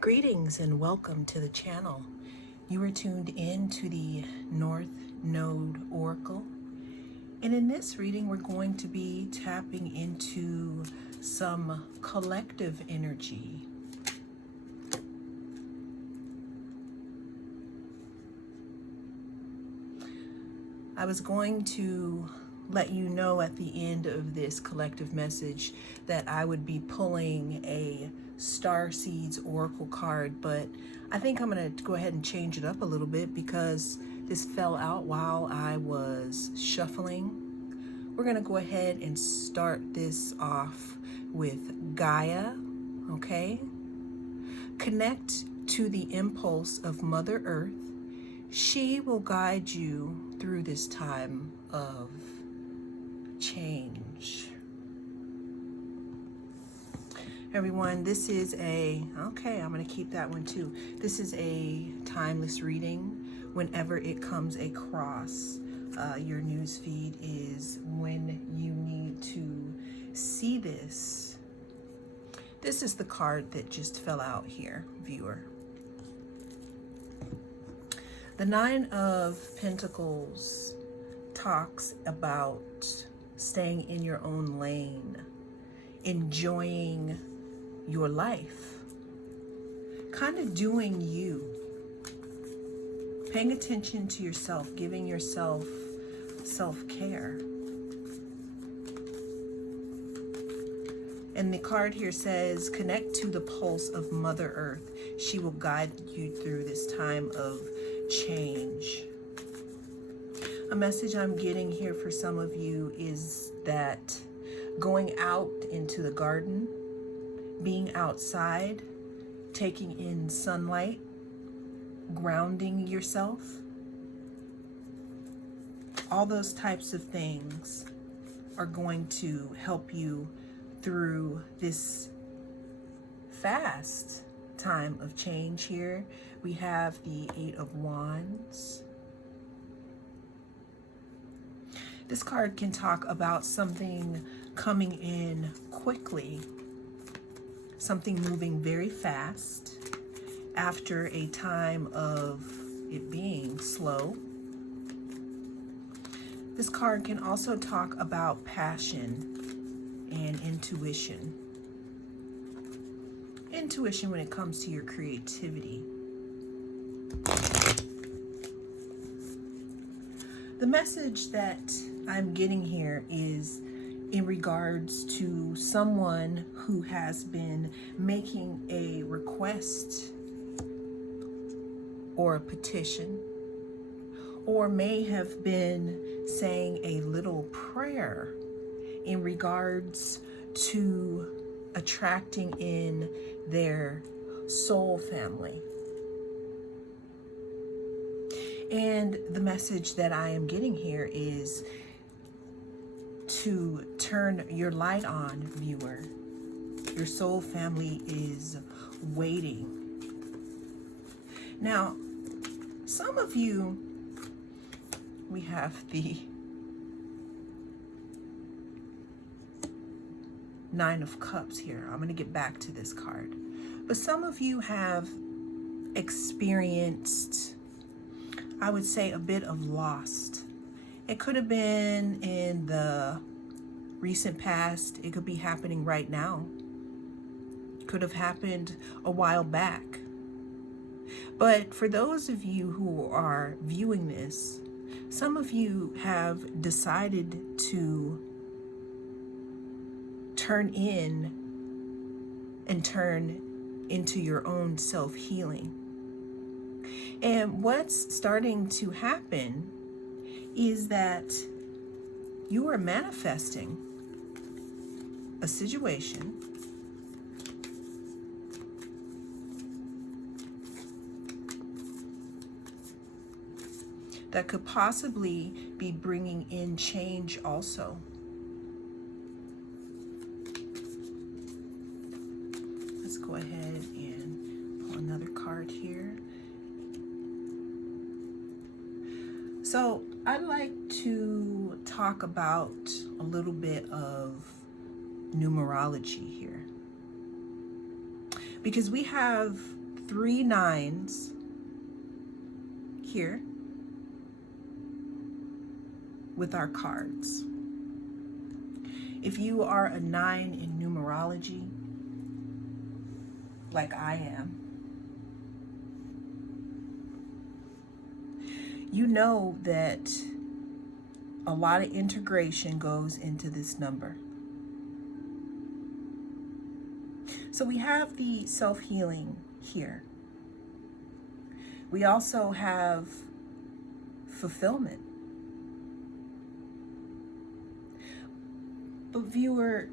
Greetings and welcome to the channel. You are tuned in to the North Node Oracle. And in this reading, we're going to be tapping into some collective energy. I was going to let you know at the end of this collective message that I would be pulling a Star Seeds Oracle card, but I think I'm going to go ahead and change it up a little bit because this fell out while I was shuffling. We're going to go ahead and start this off with Gaia, okay? Connect to the impulse of Mother Earth. She will guide you through this time of change. Everyone, this is I'm going to keep that one too. This is a timeless reading. Whenever it comes across your news feed is when you need to see this. This is the card that just fell out here, viewer. The Nine of Pentacles talks about staying in your own lane, enjoying your life, kind of doing you, paying attention to yourself, giving yourself self-care. And the card here says, connect to the pulse of Mother Earth. She will guide you through this time of change. A message I'm getting here for some of you is that going out into the garden, being outside, taking in sunlight, grounding yourself, all those types of things are going to help you through this fast time of change here. We have the Eight of Wands. This card can talk about something coming in quickly, something moving very fast after a time of it being slow. This card can also talk about passion and intuition. Intuition when it comes to your creativity. The message that I'm getting here is in regards to someone who has been making a request or a petition, or may have been saying a little prayer in regards to attracting in their soul family. And the message that I am getting here is to turn your light on, viewer. Your soul family is waiting. Now, some of you, we have the Nine of Cups here. I'm going to get back to this card. But some of you have experienced, I would say, a bit of loss. It could have been in the recent past. It could be happening right now. It could have happened a while back. But for those of you who are viewing this, some of you have decided to turn in and turn into your own self-healing. And what's starting to happen is that you are manifesting a situation that could possibly be bringing in change also. Let's go ahead and pull another card here. So I'd like to talk about a little bit of numerology here, because we have 3 nines here with our cards. If you are a 9 in numerology, like I am, you know that a lot of integration goes into this number. So we have the self-healing here. We also have fulfillment. But viewer,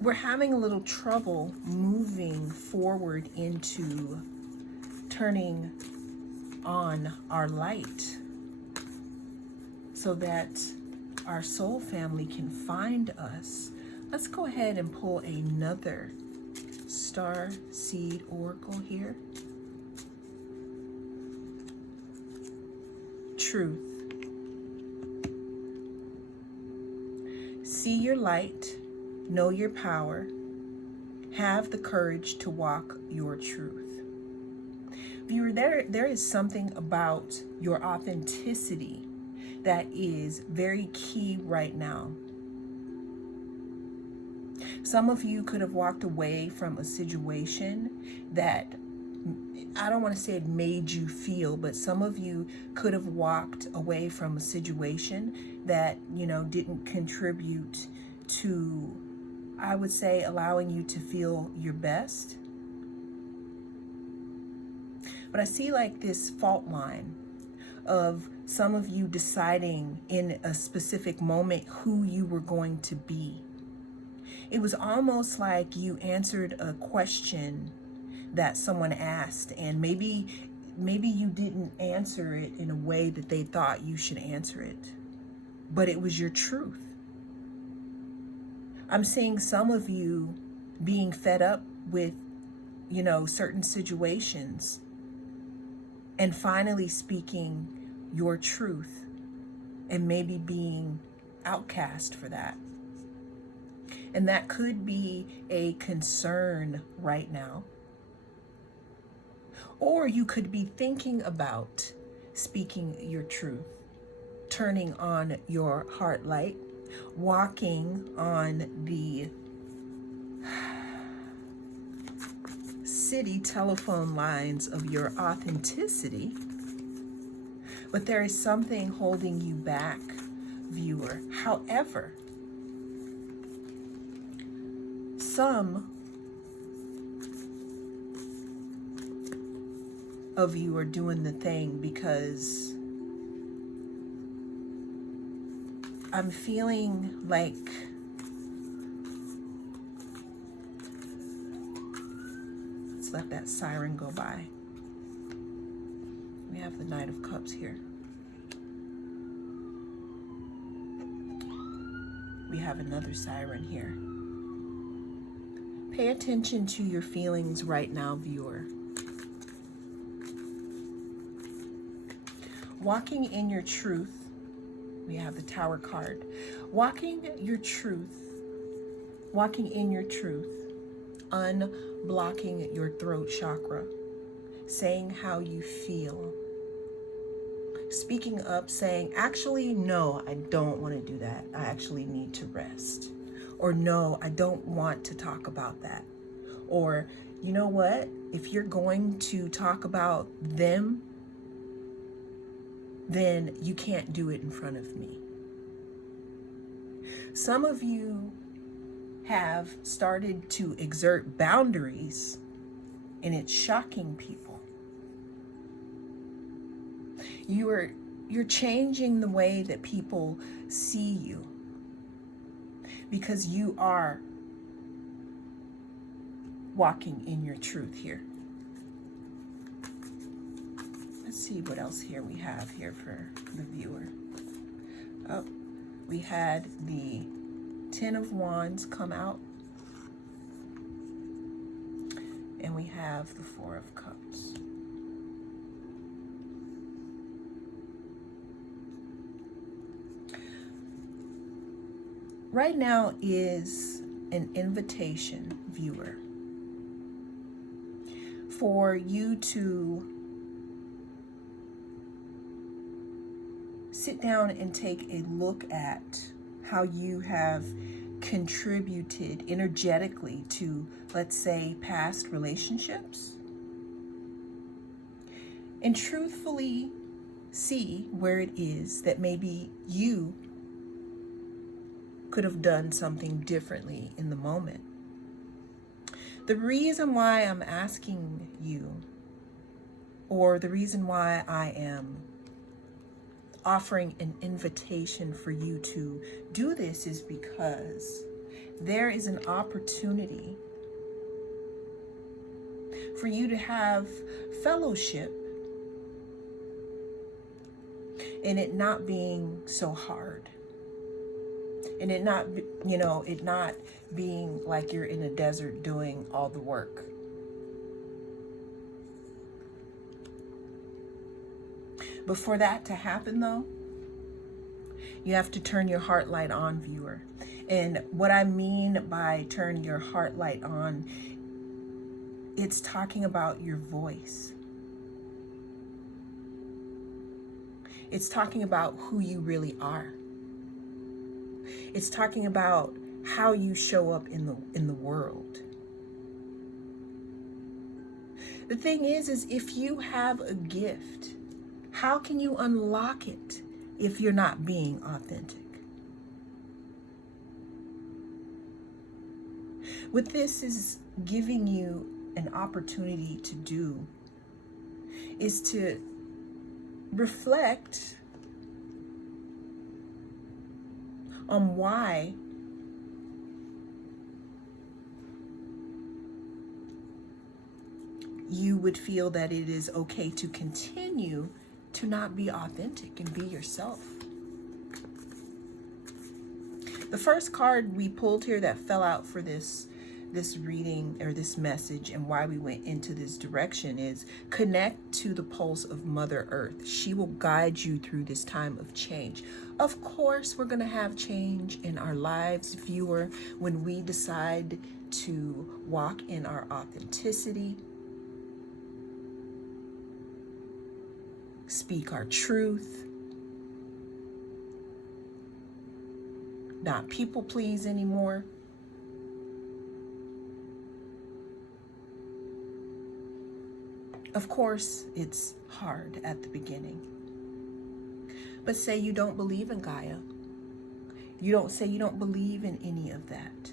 we're having a little trouble moving forward into turning on our light so that our soul family can find us. Let's go ahead and pull another star seed oracle here. Truth. See your light, know your power, have the courage to walk your truth. Viewer, there is something about your authenticity that is very key right now. Some of you could have walked away from a situation that, I don't want to say it made you feel, but some of you could have walked away from a situation that, didn't contribute to, I would say, allowing you to feel your best. But I see like this fault line of some of you deciding in a specific moment who you were going to be. It was almost like you answered a question that someone asked, and maybe you didn't answer it in a way that they thought you should answer it, but it was your truth. I'm seeing some of you being fed up with, certain situations and finally speaking your truth and maybe being outcast for that. And that could be a concern right now. Or you could be thinking about speaking your truth, turning on your heart light, walking on the city telephone lines of your authenticity. But there is something holding you back, viewer. However, some of you are doing the thing because I'm feeling like let's let that siren go by. We have the Knight of Cups here. We have another siren here. Pay attention to your feelings right now, viewer. Walking in your truth, we have the Tower card. Walking in your truth, unblocking your throat chakra, saying how you feel, speaking up, saying, actually, no, I don't want to do that. I actually need to rest. Or no, I don't want to talk about that. Or, you know what? If you're going to talk about them, then you can't do it in front of me. Some of you have started to exert boundaries, and it's shocking people. You're changing the way that people see you because you are walking in your truth here. Let's see what else here we have here for the viewer. Oh, we had the Ten of Wands come out. And we have the Four of Cups. Right now is an invitation, viewer, for you to sit down and take a look at how you have contributed energetically to, let's say, past relationships, and truthfully see where it is that maybe you could have done something differently in the moment. The reason why I'm asking you, or the reason why I am offering an invitation for you to do this, is because there is an opportunity for you to have fellowship and it not being so hard, and it not, it not being like you're in a desert doing all the work. But for that to happen, though, you have to turn your heart light on, viewer. And what I mean by turn your heart light on, it's talking about your voice. It's talking about who you really are. It's talking about how you show up in the world. The thing is if you have a gift, how can you unlock it if you're not being authentic? What this is giving you an opportunity to do is to reflect on why you would feel that it is okay to continue to not be authentic and be yourself. The first card we pulled here that fell out for this reading or this message, and why we went into this direction, is connect to the pulse of Mother Earth. She will guide you through this time of change. Of course, we're going to have change in our lives, viewer, when we decide to walk in our authenticity, speak our truth, not people please anymore. Of course, it's hard at the beginning. But say you don't believe in Gaia. You don't say you don't believe in any of that.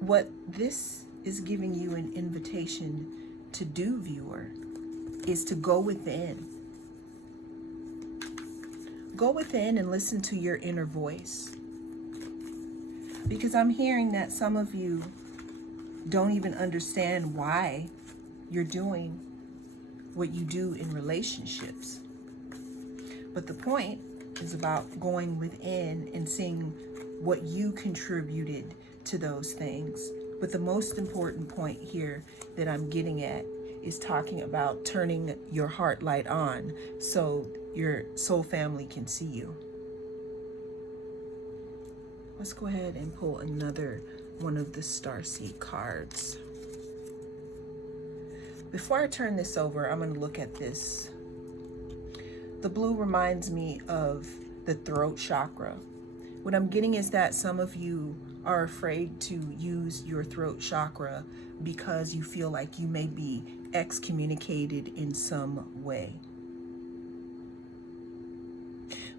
What this is giving you an invitation to do, viewer, is to go within. Go within and listen to your inner voice. Because I'm hearing that some of you don't even understand why you're doing what you do in relationships. But the point is about going within and seeing what you contributed to those things. But the most important point here that I'm getting at is talking about turning your heart light on so your soul family can see you. Let's go ahead and pull another one of the Starseed cards. Before I turn this over, I'm going to look at this. The blue reminds me of the throat chakra. What I'm getting is that some of you are afraid to use your throat chakra because you feel like you may be excommunicated in some way.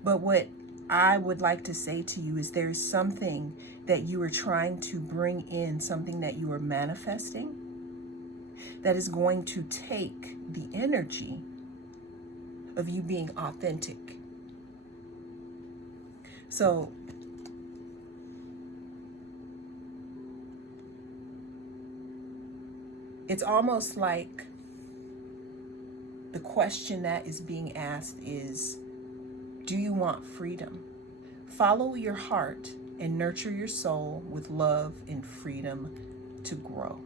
But what I would like to say to you is there's something that you are trying to bring in, something that you are manifesting, that is going to take the energy of you being authentic. So it's almost like the question that is being asked is, do you want freedom? Follow your heart and nurture your soul with love and freedom to grow.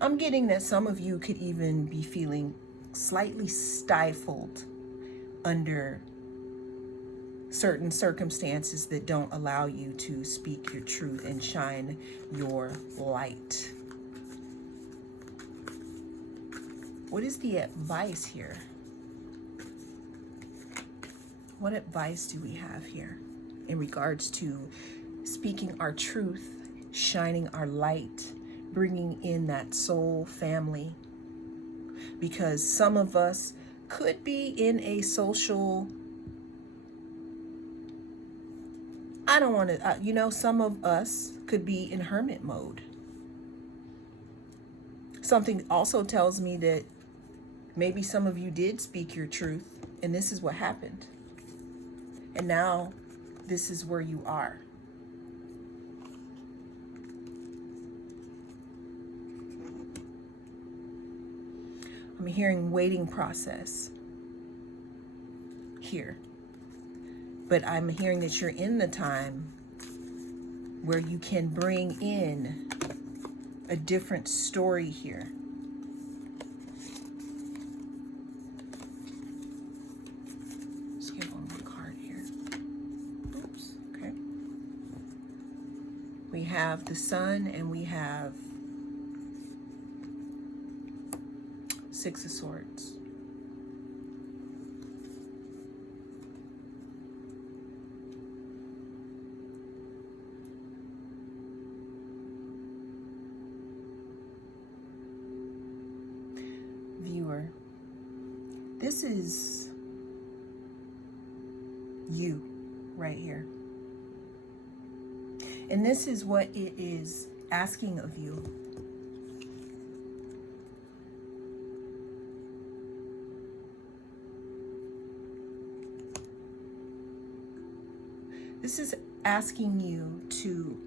I'm getting that some of you could even be feeling slightly stifled under certain circumstances that don't allow you to speak your truth and shine your light. What is the advice here? What advice do we have here in regards to speaking our truth, shining our light, bringing in that soul family? Because some of us could be in a social, I don't want to, some of us could be in hermit mode. Something also tells me that maybe some of you did speak your truth, and this is what happened. And now this is where you are. I'm hearing waiting process here. But I'm hearing that you're in the time where you can bring in a different story here. Let's get one more card here. Oops, okay. We have the Sun and we have Six of Swords. Viewer, this is you right here. And this is what it is asking of you. This is asking you to,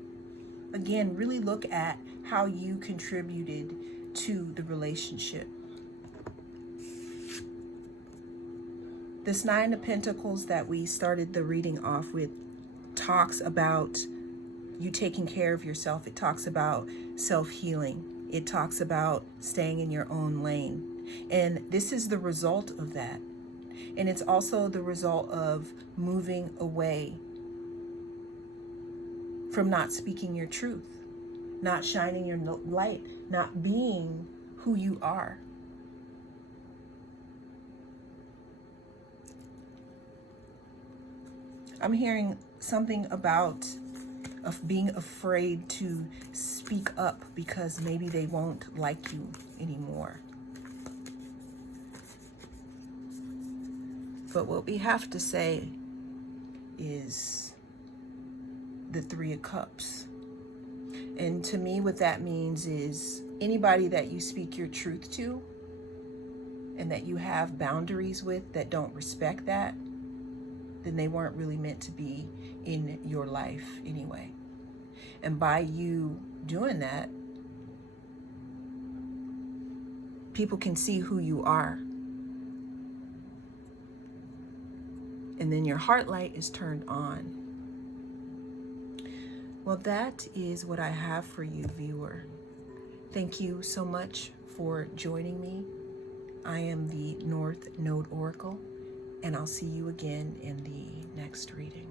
again, really look at how you contributed to the relationship. This Nine of Pentacles that we started the reading off with talks about you taking care of yourself. It talks about self-healing. It talks about staying in your own lane. And this is the result of that. And it's also the result of moving away from not speaking your truth, not shining your light, not being who you are. I'm hearing something about of being afraid to speak up because maybe they won't like you anymore. But what we have to say is the Three of Cups. And to me, what that means is anybody that you speak your truth to and that you have boundaries with that don't respect that, then they weren't really meant to be in your life anyway. And by you doing that, people can see who you are. And then your heart light is turned on. Well, that is what I have for you, viewer. Thank you so much for joining me. I am the North Node Oracle, and I'll see you again in the next reading.